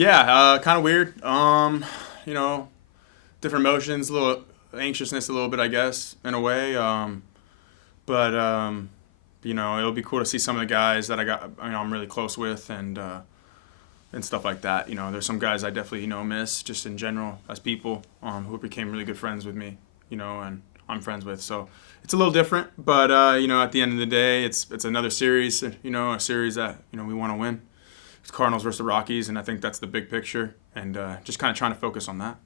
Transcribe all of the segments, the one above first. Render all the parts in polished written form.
Yeah, kind of weird. You know, different emotions, a little anxiousness, a little bit, I guess, in a way. But it'll be cool to see some of the guys that I'm really close with, and stuff like that. There's some guys I definitely miss just in general as people, who became really good friends with me, and I'm friends with. So it's a little different, but at the end of the day, it's another series, a series that we want to win. It's Cardinals versus the Rockies, and I think that's the big picture, and just kind of trying to focus on that.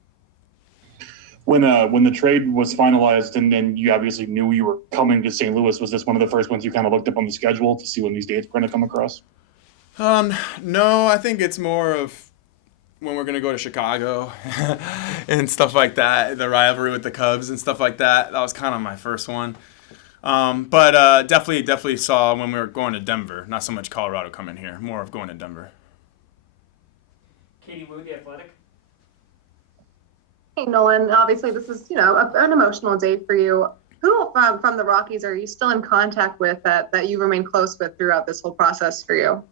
When the trade was finalized and then you obviously knew you were coming to St. Louis, was this one of the first ones you kind of looked up on the schedule to see when these dates were going to come across? No, I think it's more of when we're gonna go to Chicago and stuff like that. The rivalry with the Cubs and stuff like that. That was kind of my first one. But definitely saw when we were going to Denver. Not so much Colorado coming here. More of going to Denver. Katie Wu, The Athletic. Hey, Nolan. Obviously, this is an emotional day for you. Who from the Rockies are you still in contact with that you remain close with throughout this whole process for you?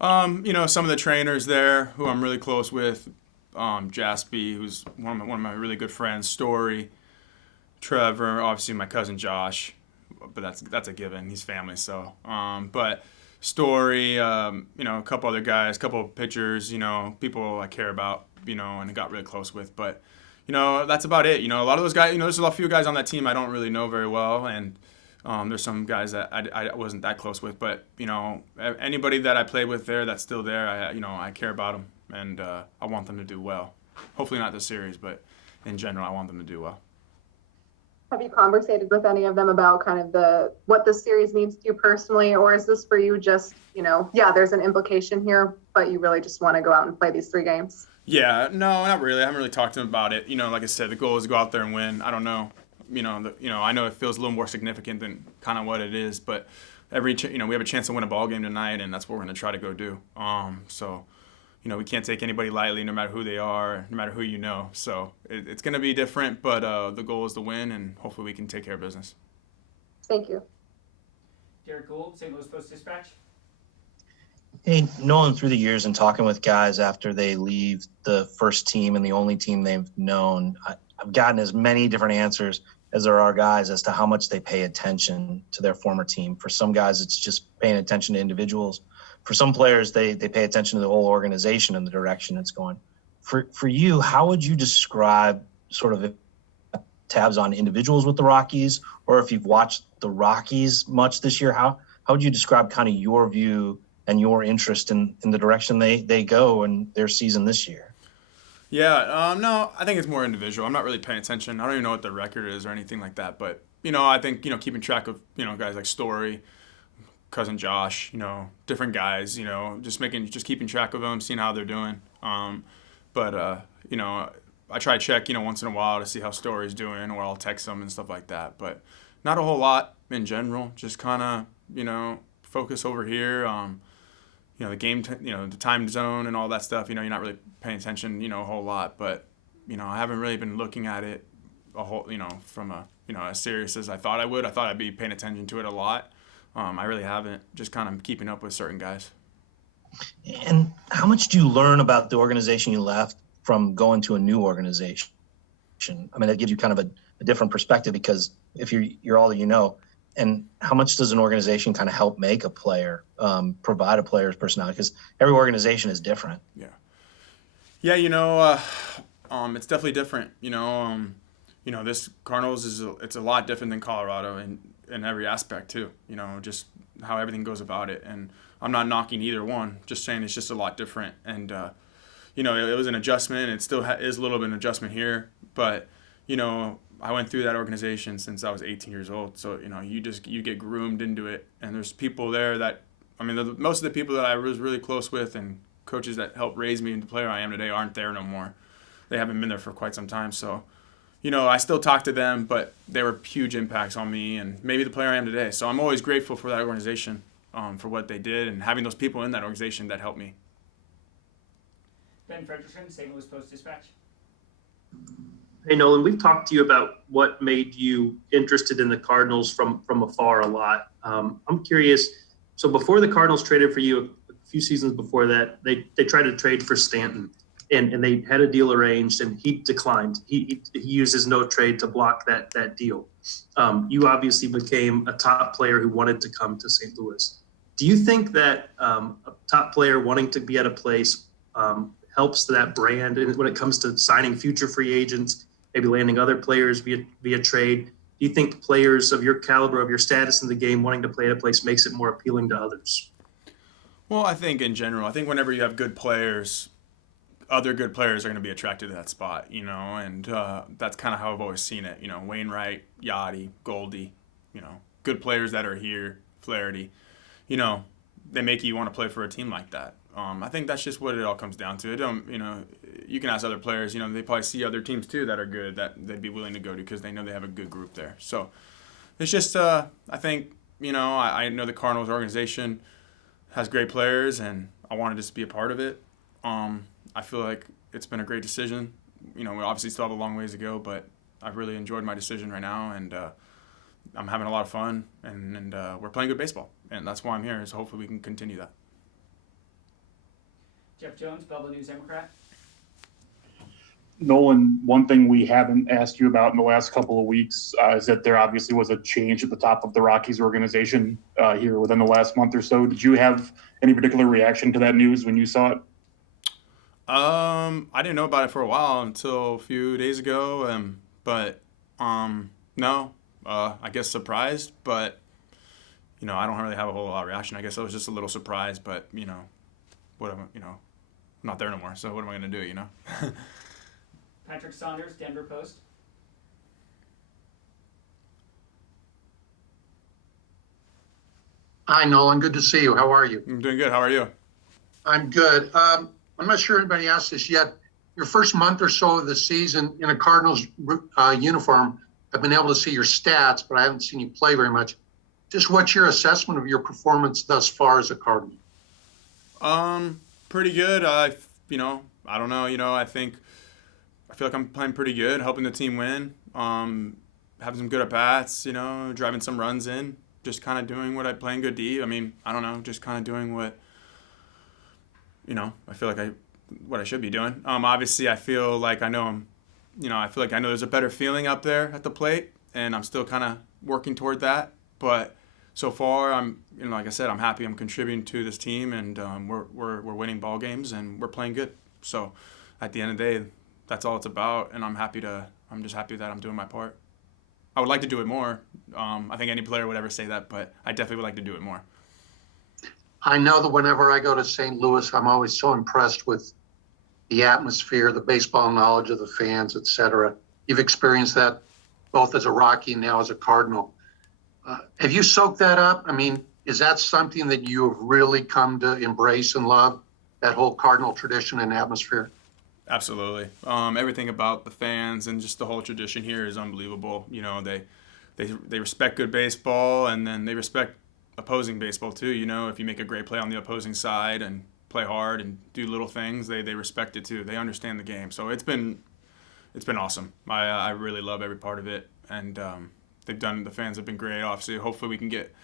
Some of the trainers there who I'm really close with, Jaspy, who's one of my really good friends, Story, Trevor, obviously my cousin Josh, but that's a given. He's family, so. But Story, a couple other guys, a couple of pitchers, people I care about, and I got really close with. But, that's about it. A lot of those guys, there's a few guys on that team I don't really know very well, and there's some guys that I wasn't that close with, but anybody that I played with there that's still there, I care about them, and I want them to do well. Hopefully not this series, but in general, I want them to do well. Have you conversated with any of them about kind of what this series means to you personally, or is this for you just there's an implication here, but you really just want to go out and play these 3 games? Yeah, no, not really. I haven't really talked to them about it. Like I said, the goal is to go out there and win. I don't know. I know it feels a little more significant than kind of what it is, but we have a chance to win a ball game tonight, and that's what we're going to try to go do. So, we can't take anybody lightly, no matter who they are, no matter who you know. So it's going to be different, but the goal is to win, and hopefully we can take care of business. Thank you. Derek Gould, St. Louis Post-Dispatch. Hey, Nolan, through the years and talking with guys after they leave the first team and the only team they've known, I've gotten as many different answers as there are guys as to how much they pay attention to their former team. For some guys, it's just paying attention to individuals. For some players, they pay attention to the whole organization and the direction it's going. For you, how would you describe sort of tabs on individuals with the Rockies, or if you've watched the Rockies much this year, how would you describe kind of your view and your interest in the direction they go in their season this year? Yeah, no, I think it's more individual. I'm not really paying attention. I don't even know what their record is or anything like that. But, I think, keeping track of, guys like Story, cousin Josh, different guys, just keeping track of them, seeing how they're doing. But I try to check, once in a while to see how Story's doing, or I'll text them and stuff like that. But not a whole lot in general. Just kind of, focus over here. The game, the time zone and all that stuff, you're not really paying attention, a whole lot. But, I haven't really been looking at it a whole, from as serious as I thought I would. I thought I'd be paying attention to it a lot. I really haven't. Just kind of keeping up with certain guys. And how much do you learn about the organization you left from going to a new organization? I mean, that gives you kind of a different perspective, because if you're all that you know. And how much does an organization kind of help make a player, provide a player's personality? Because every organization is different. Yeah. Yeah, it's definitely different. This Cardinals it's a lot different than Colorado in every aspect too. Just how everything goes about it. And I'm not knocking either one. Just saying it's just a lot different. And it was an adjustment. It still is a little bit of an adjustment here, but I went through that organization since I was 18 years old. So, you get groomed into it. And there's people there that, most of the people that I was really close with and coaches that helped raise me into the player I am today aren't there no more. They haven't been there for quite some time. So, I still talk to them, but they were huge impacts on me and maybe the player I am today. So I'm always grateful for that organization, for what they did and having those people in that organization that helped me. Ben Frederickson, St. Louis Post-Dispatch. Hey, Nolan, we've talked to you about what made you interested in the Cardinals from afar a lot. I'm curious, so before the Cardinals traded for you a few seasons before that, they tried to trade for Stanton, and they had a deal arranged, and he declined. He used his no trade to block that deal. You obviously became a top player who wanted to come to St. Louis. Do you think that a top player wanting to be at a place helps that brand, and when it comes to signing future free agents, maybe landing other players via trade? Do you think players of your caliber, of your status in the game, wanting to play at a place makes it more appealing to others? Well, I think in general, I think whenever you have good players, other good players are going to be attracted to that spot, and that's kind of how I've always seen it. Wainwright, Yachty, Goldie, good players that are here, Flaherty, they make you want to play for a team like that. I think that's just what it all comes down to. You can ask other players, they probably see other teams too that are good that they'd be willing to go to because they know they have a good group there. So it's just, I think, I know the Cardinals organization has great players and I want to just be a part of it. I feel like it's been a great decision. We obviously still have a long ways to go, but I've really enjoyed my decision right now, and I'm having a lot of fun, and we're playing good baseball, and that's why I'm here, so hopefully we can continue that. Jeff Jones, Belleville News Democrat. Nolan, one thing we haven't asked you about in the last couple of weeks is that there obviously was a change at the top of the Rockies organization here within the last month or so. Did you have any particular reaction to that news when you saw it? I didn't know about it for a while until a few days ago, but no, I guess surprised, but I don't really have a whole lot of reaction. I guess I was just a little surprised, but what am I, I'm not there no more, so what am I going to do, Patrick Saunders, Denver Post. Hi, Nolan. Good to see you. How are you? I'm doing good. How are you? I'm good. I'm not sure anybody asked this yet. Your first month or so of the season in a Cardinals uniform, I've been able to see your stats, but I haven't seen you play very much. Just what's your assessment of your performance thus far as a Cardinal? Pretty good. I don't know. I feel like I'm playing pretty good, helping the team win. Having some good at bats. Driving some runs in. Just kind of doing what playing good D. I mean, I don't know. Just kind of doing what. I feel like what I should be doing. Obviously, I feel like I know I feel like I know there's a better feeling up there at the plate, and I'm still kind of working toward that. But so far, I'm, like I said, I'm happy. I'm contributing to this team, and we're winning ball games, and we're playing good. So at the end of the day, that's all it's about, and I'm just happy that I'm doing my part. I would like to do it more. I think any player would ever say that, but I definitely would like to do it more. I know that whenever I go to St. Louis, I'm always so impressed with the atmosphere, the baseball knowledge of the fans, et cetera. You've experienced that both as a Rocky and now as a Cardinal. Have you soaked that up? I mean, is that something that you have really come to embrace and love, that whole Cardinal tradition and atmosphere? Absolutely. Everything about the fans and just the whole tradition here is unbelievable. They respect good baseball, and then they respect opposing baseball too. If you make a great play on the opposing side and play hard and do little things, they respect it too. They understand the game. So it's been awesome. I really love every part of it, and the fans have been great. Obviously, hopefully we can get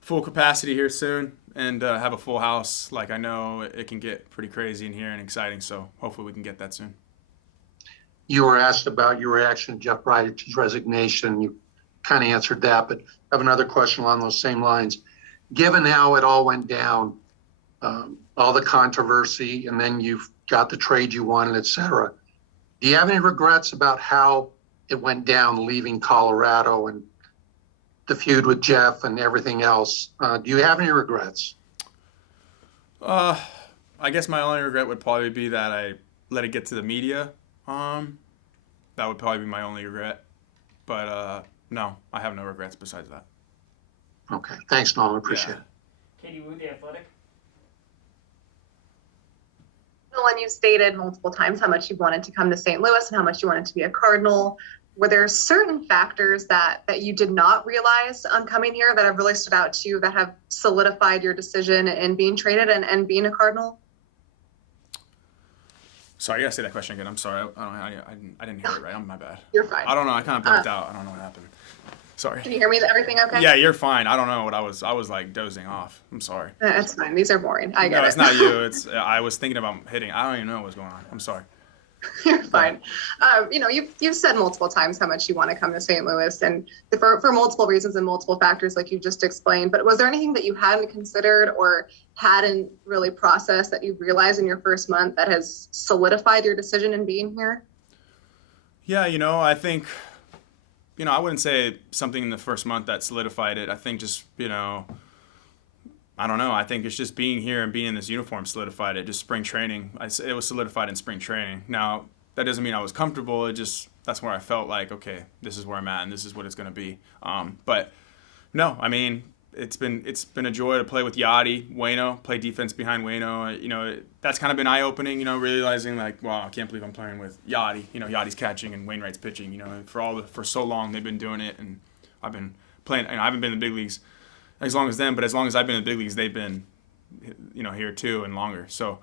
full capacity here soon and have a full house. Like, I know it can get pretty crazy in here and exciting, so hopefully we can get that soon. You were asked about your reaction to Jeff Bridges' resignation. You kind of answered that, but I have another question along those same lines. Given how it all went down, all the controversy, and then you've got the trade you wanted, et cetera, do you have any regrets about how it went down, leaving Colorado and the feud with Jeff and everything else? Do you have any regrets? I guess my only regret would probably be that I let it get to the media. That would probably be my only regret. But no, I have no regrets besides that. Okay. Thanks, Nolan. Appreciate it. Katie Wu, The Athletic. Nolan, you stated multiple times how much you wanted to come to St. Louis and how much you wanted to be a Cardinal. Were there certain factors that you did not realize on coming here that have really stood out to you, that have solidified your decision in being traded and being a Cardinal? Sorry, you gotta say that question again. I'm sorry. I didn't hear it right. My bad. You're fine. I don't know. I kind of blanked out. I don't know what happened. Sorry. Can you hear me? Is everything okay? Yeah, you're fine. I don't know what I was like dozing off. I'm sorry. That's fine. These are boring. I get No, it. it's not you. I was thinking about hitting. I don't even know what's going on. I'm sorry. You're fine. You've said multiple times how much you want to come to St. Louis, and for multiple reasons and multiple factors, like you just explained. But was there anything that you hadn't considered or hadn't really processed that you realized in your first month that has solidified your decision in being here? Yeah, I think, I wouldn't say something in the first month that solidified it. I think just, I don't know. I think it's just being here and being in this uniform solidified it. Just spring training. It was solidified in spring training. Now, that doesn't mean I was comfortable. That's where I felt like, okay, this is where I'm at and this is what it's going to be. But no, I mean, it's been a joy to play with Yadi, Waino, play defense behind Waino. That's kind of been eye-opening, realizing like, wow, I can't believe I'm playing with Yadi. Yadi's catching and Wainwright's pitching. For so long they've been doing it, and I've been playing. I haven't been in the big leagues as long as them, but as long as I've been in the big leagues, they've been, here too and longer. So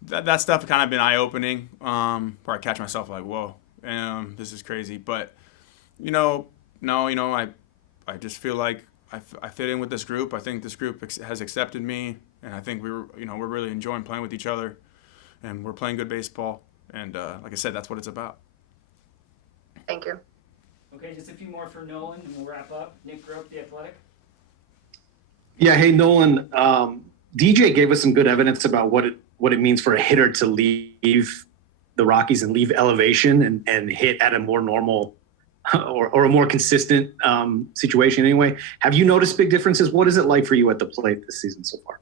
that stuff kind of been eye-opening, where I catch myself like, whoa, this is crazy. But, no, I just feel like I fit in with this group. I think this group has accepted me, and I think we're really enjoying playing with each other, and we're playing good baseball. And like I said, that's what it's about. Thank you. Okay, just a few more for Nolan, and we'll wrap up. Nick Grope, The Athletic. Yeah, hey Nolan. DJ gave us some good evidence about what it means for a hitter to leave the Rockies and leave elevation and hit at a more normal or a more consistent situation anyway. Have you noticed big differences? What is it like for you at the plate this season so far?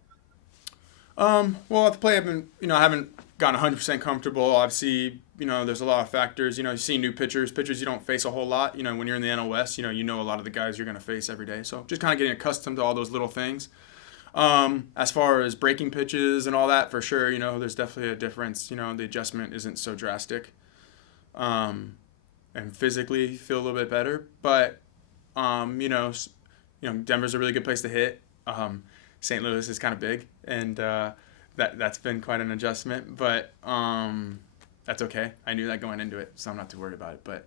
Well, at the plate, I haven't gotten 100% comfortable. Obviously, there's a lot of factors. You see new pitchers you don't face a whole lot. When you're in the NL West, you know a lot of the guys you're going to face every day. So just kind of getting accustomed to all those little things. As far as breaking pitches and all that, for sure, there's definitely a difference. The adjustment isn't so drastic. And physically feel a little bit better, but Denver's a really good place to hit. St. Louis is kind of big, and that's been quite an adjustment, but that's okay. I knew that going into it, so I'm not too worried about it. But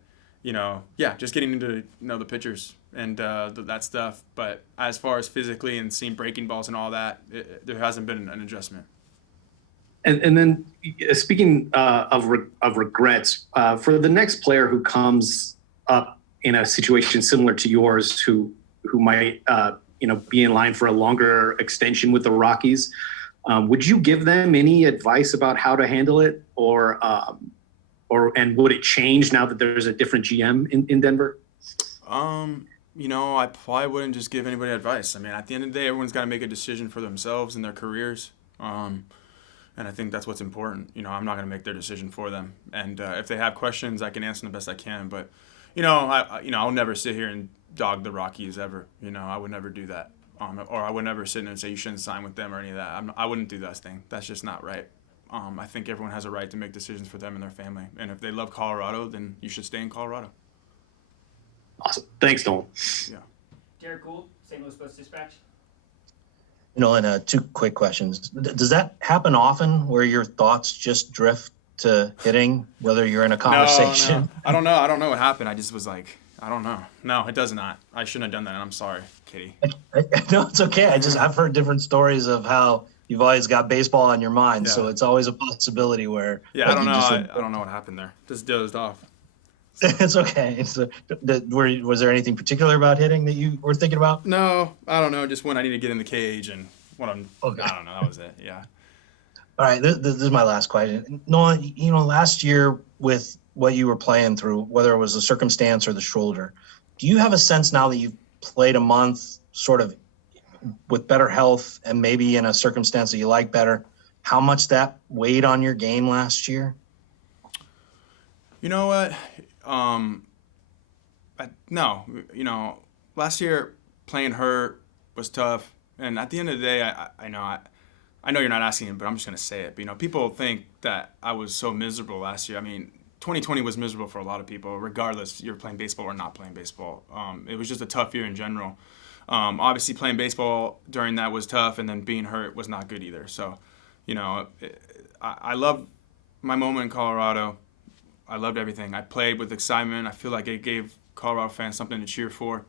just getting into the pitchers and that stuff. But as far as physically and seeing breaking balls and all that, there hasn't been an adjustment. And then speaking of regrets, for the next player who comes up in a situation similar to yours, who might be in line for a longer extension with the Rockies, would you give them any advice about how to handle it, or would it change now that there's a different GM in Denver? I probably wouldn't just give anybody advice. I mean, at the end of the day, everyone's got to make a decision for themselves and their careers. And I think that's what's important. I'm not going to make their decision for them. And if they have questions, I can answer them the best I can. But, I'll never sit here and dog the Rockies ever. I would never do that. Or I would never sit in and say you shouldn't sign with them or any of that. I wouldn't do that thing. That's just not right. I think everyone has a right to make decisions for them and their family. And if they love Colorado, then you should stay in Colorado. Awesome. Thanks, Nolan. Yeah. Derek Gould, St. Louis Post-Dispatch. And 2 quick questions. Does that happen often where your thoughts just drift to hitting, whether you're in a conversation? No. I don't know what happened. I just was like, I don't know. No, it does not. I shouldn't have done that. And I'm sorry, Kitty. No, it's okay. I've heard different stories of how you've always got baseball on your mind. Yeah. So it's always a possibility where. Yeah, I don't know. I don't know what happened there. Just dozed off. It's okay. Was there anything particular about hitting that you were thinking about? No, I don't know. Just when I need to get in the cage and Okay. I don't know. That was it. Yeah. All right. This is my last question. Nolan, last year with what you were playing through, whether it was the circumstance or the shoulder, do you have a sense now that you've played a month sort of with better health and maybe in a circumstance that you like better, how much that weighed on your game last year? You know what? No. Last year playing hurt was tough. And at the end of the day, I know you're not asking it, but I'm just going to say it. But, people think that I was so miserable last year. I mean, 2020 was miserable for a lot of people, regardless you're playing baseball or not playing baseball. It was just a tough year in general. Obviously, playing baseball during that was tough, and then being hurt was not good either. So, I love my moment in Colorado. I loved everything. I played with excitement. I feel like it gave Colorado fans something to cheer for.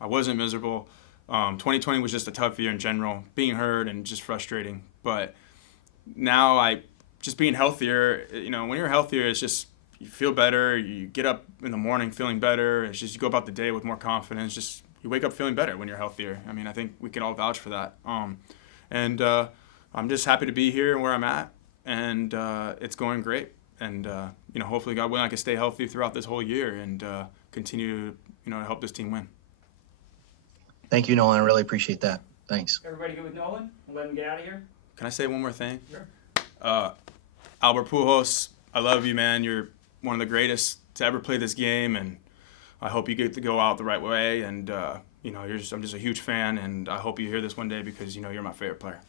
I wasn't miserable. 2020 was just a tough year in general, being hurt and just frustrating. But now just being healthier, when you're healthier, it's just you feel better. You get up in the morning feeling better. It's just you go about the day with more confidence. Just you wake up feeling better when you're healthier. I mean, I think we can all vouch for that. And I'm just happy to be here and where I'm at, and it's going great. And hopefully, God willing, I can stay healthy throughout this whole year and continue, to help this team win. Thank you, Nolan. I really appreciate that. Thanks. Everybody good with Nolan? We'll let him get out of here. Can I say one more thing? Sure. Albert Pujols, I love you, man. You're one of the greatest to ever play this game, and I hope you get to go out the right way. And I'm just a huge fan, and I hope you hear this one day because you're my favorite player.